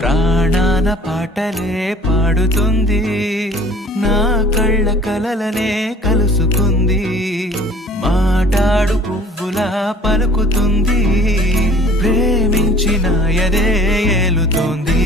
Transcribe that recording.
ప్రాణాన పాటలే పాడుతుంది, నా కళ్ళ కలలనే కలుసుకుంది, మాటాడు పువ్వులా పలుకుతుంది, ప్రేమించిన ఎదే ఏలుతోంది.